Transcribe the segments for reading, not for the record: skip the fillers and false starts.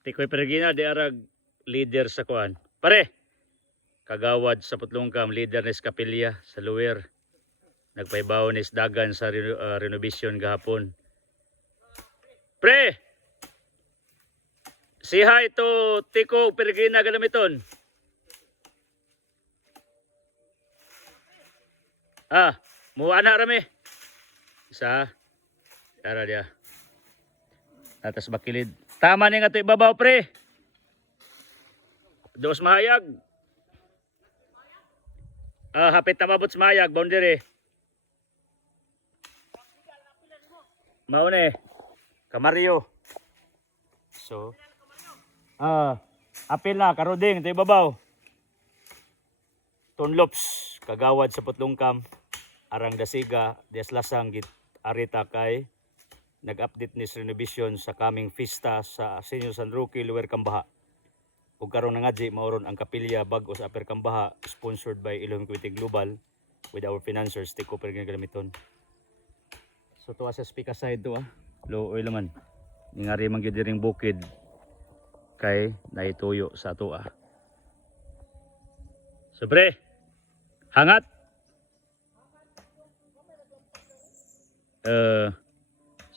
Tikoy Pergina di arag leader sa kuan. Pare, kagawad sa Putlungkam, leader ni Kapilya sa Luwer. Nagpaibaw ni Dagan sa renovation gahapon. Pre, si hi to Tiko Pergina Galamiton. Muwa na rami. Isa. Ara dia. Atas bakilid. Tama ni nga to ibabaw pre. Dos mahayag. Hapit na mabot sa mahayag, boundary. Maune. Kamario. So. Apil na, karuding, ito ibabaw. Tunlops, kagawad sa Putlungkam. Arang Dasiga, Dias Lasang, Arita kay nag-update ni renovation sa coming Fiesta sa Senior San Roque, Luwer Cambaha. Ug karon nga di mauron ang kapilya bag-o sa Upper Cambaha, sponsored by Iloilo Equity Global with our financiers Tiko Pergina Galamiton. So tuwa sa speaker side to low oil naman. Ningari man gyud diring bukid kay naituyo sa ato So pre, hangat.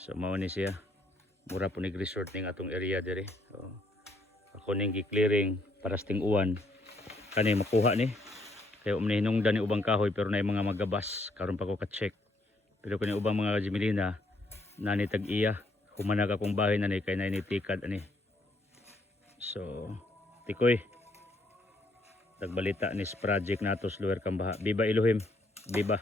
So mao ni siya. Mura po nag-resort ning atong area dire. So, ako ning gi-clearing para sa ting-uwan. Kani makuha ni. Kaya hinungdan ni ubang kahoy pero na mga magabas. Karon pa ko ka-check. Pero kani ubang mga Jimelina nani tag-iya. Humanag akong bahay na ni kay na initikad ani. So, tikoy. Tagbalita ni project nato sa Luwer Cambaha. Biba Ilohim. Biba.